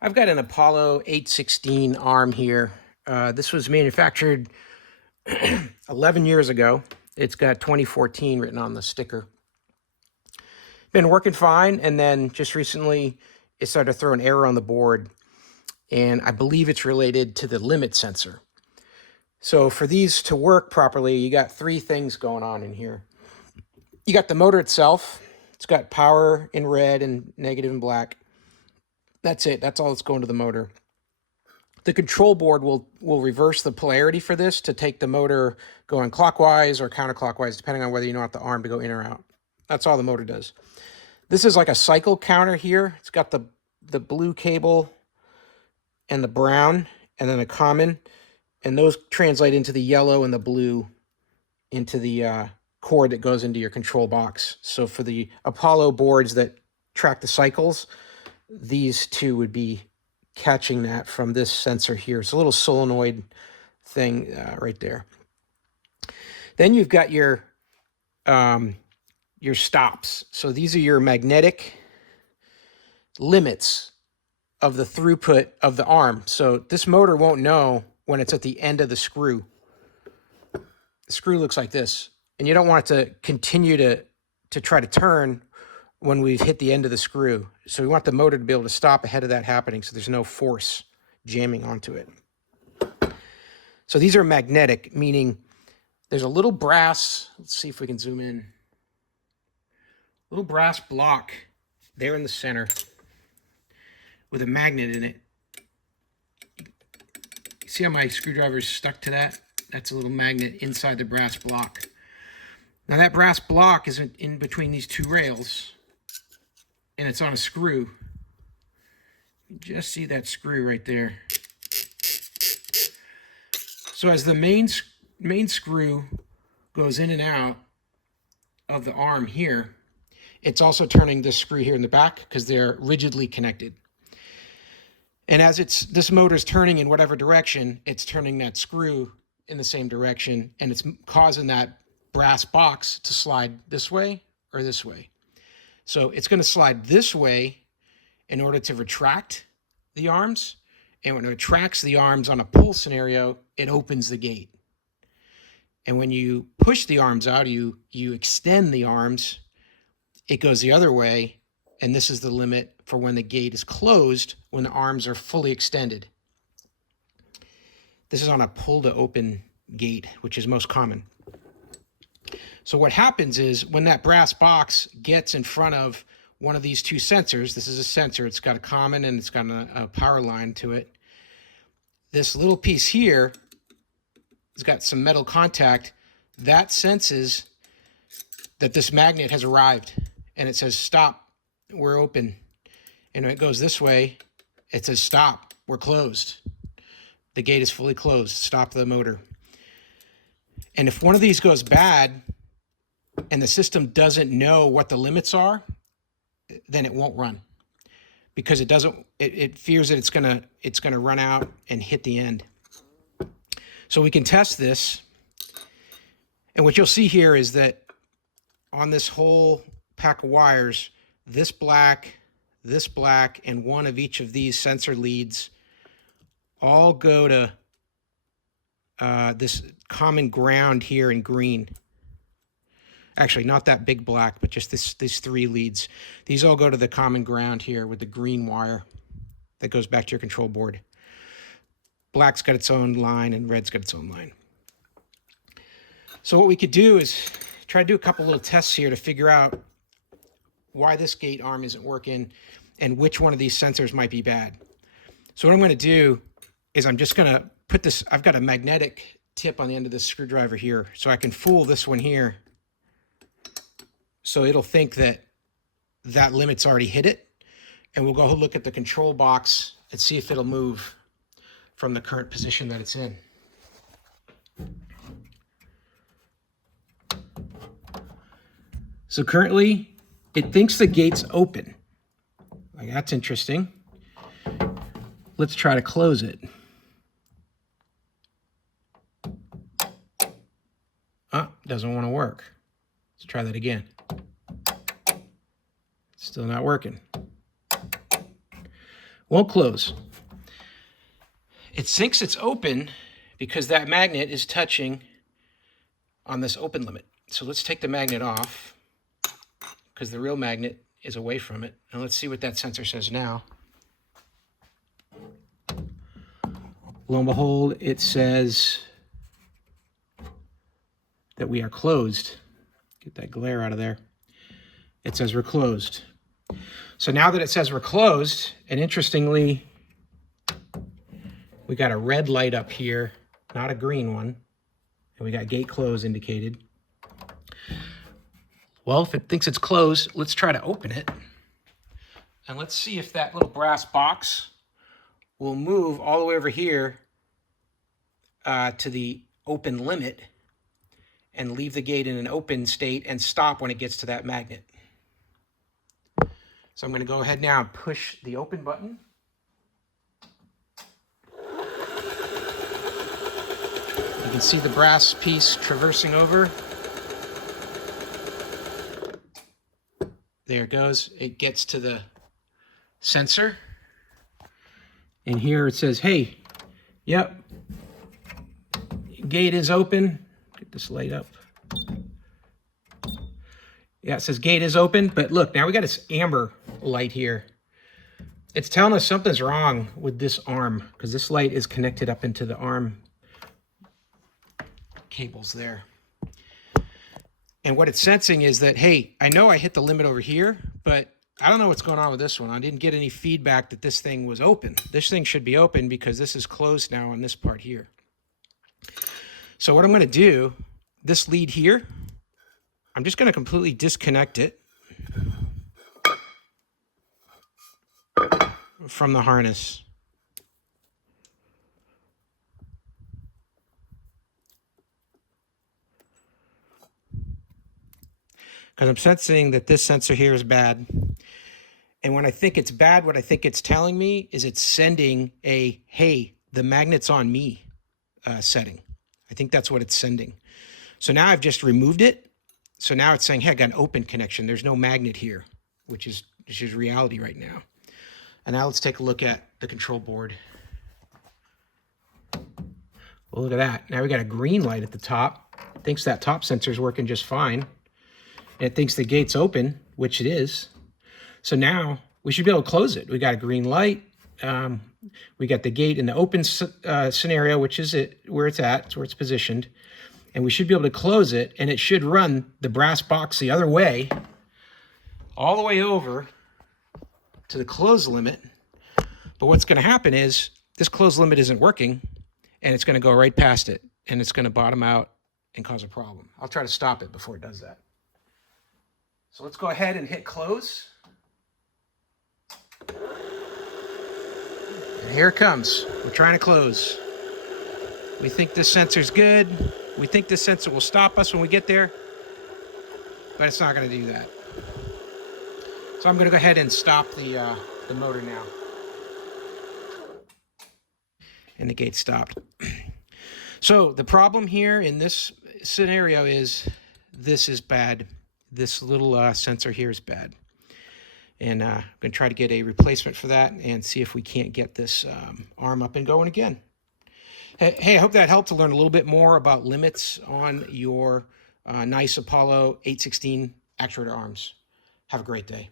I've got an Apollo 816 arm here. This was manufactured 11 years ago. It's got 2014 written on the sticker. Been working fine, and then just recently it started to throw an error on the board, and I believe it's related to the limit sensor. So for these to work properly, you got three things going on in here. You got the motor itself. It's got power in red and negative in black. That's it. That's all that's going to the motor. The control board will reverse the polarity for this to take the motor going clockwise or counterclockwise, depending on whether you want the arm to go in or out. That's all the motor does. This is like a cycle counter here. It's got the blue cable and the brown, and then a common, and those translate into the yellow and the blue into the cord that goes into your control box. So for the Apollo boards that track the cycles, these two would be catching that from this sensor here. It's a little solenoid thing right there. Then you've got your stops. So these are your magnetic limits of the throughput of the arm. So this motor won't know when it's at the end of the screw. The screw looks like this, and you don't want it to continue to try to turn when we've hit the end of the screw. So we want the motor to be able to stop ahead of that happening so there's no force jamming onto it. So these are magnetic, meaning there's a little brass, let's see if we can zoom in, little brass block there in the center with a magnet in it. You see how my screwdriver is stuck to that? That's a little magnet inside the brass block. Now that brass block is in between these two rails, and it's on a screw. You just see that screw right there. So as the main screw goes in and out of the arm here, it's also turning this screw here in the back because they're rigidly connected. And as this motor's turning in whatever direction, it's turning that screw in the same direction, and it's causing that brass box to slide this way or this way. So it's going to slide this way in order to retract the arms. And when it retracts the arms on a pull scenario, it opens the gate. And when you push the arms out, you extend the arms, it goes the other way. And this is the limit for when the gate is closed, when the arms are fully extended. This is on a pull to open gate, which is most common. So what happens is when that brass box gets in front of one of these two sensors, this is a sensor, it's got a common and it's got a power line to it. This little piece here has got some metal contact that senses that this magnet has arrived, and it says, stop, we're open. And when it goes this way, it says, stop, we're closed. The gate is fully closed, stop the motor. And if one of these goes bad and the system doesn't know what the limits are, then it won't run, because it fears that it's gonna run out and hit the end. So we can test this, and what you'll see here is that on this whole pack of wires, this black, and one of each of these sensor leads all go to this common ground here in green. Actually, not that big black, but just these three leads. These all go to the common ground here with the green wire that goes back to your control board. Black's got its own line and red's got its own line. So what we could do is try to do a couple little tests here to figure out why this gate arm isn't working and which one of these sensors might be bad. So what I'm going to do is I'm just going to put this, I've got a magnetic tip on the end of this screwdriver here, so I can fool this one here. So it'll think that that limit's already hit it, and we'll go look at the control box and see if it'll move from the current position that it's in. So currently, it thinks the gate's open. Like, that's interesting. Let's try to close it. Doesn't want to work. Let's try that again. Still not working. Won't close. It thinks it's open because that magnet is touching on this open limit. So let's take the magnet off because the real magnet is away from it. And let's see what that sensor says now. Lo and behold, it says that we are closed. Get that glare out of there. It says we're closed. So now that it says we're closed, and interestingly, we got a red light up here, not a green one, and we got gate close indicated. Well, if it thinks it's closed, let's try to open it. And let's see if that little brass box will move all the way over here to the open limit and leave the gate in an open state and stop when it gets to that magnet. So I'm going to go ahead now and push the open button. You can see the brass piece traversing over. There it goes. It gets to the sensor. And here it says, hey, yep, gate is open. Get this light up. Yeah, it says gate is open, but look, now we got this amber light here. It's telling us something's wrong with this arm because this light is connected up into the arm cables there. And what it's sensing is that, hey, I know I hit the limit over here, but I don't know what's going on with this one. I didn't get any feedback that this thing was open. This thing should be open because this is closed now on this part here. So what I'm going to do, this lead here, I'm just going to completely disconnect it from the harness. Because I'm sensing that this sensor here is bad. And when I think it's bad, what I think it's telling me is it's sending a, hey, the magnet's on me setting. I think that's what it's sending. So now I've just removed it. So now it's saying, hey, I got an open connection. There's no magnet here, which is reality right now. And now let's take a look at the control board. Well, look at that. Now we got a green light at the top. It thinks that top sensor is working just fine. And it thinks the gate's open, which it is. So now we should be able to close it. We got a green light. We got the gate in the open scenario, which is where it's at. It's where it's positioned. And we should be able to close it, and it should run the brass box the other way, all the way over to the close limit. But what's going to happen is this close limit isn't working, and it's going to go right past it, and it's going to bottom out and cause a problem. I'll try to stop it before it does that. So let's go ahead and hit close. And here it comes. We're trying to close. We think this sensor's good. We think this sensor will stop us when we get there, but it's not going to do that. So I'm going to go ahead and stop the motor now. And the gate stopped. So the problem here in this scenario is this is bad. This little sensor here is bad. And I'm going to try to get a replacement for that and see if we can't get this arm up and going again. Hey, I hope that helped to learn a little bit more about limits on your nice Apollo 816 actuator arms. Have a great day.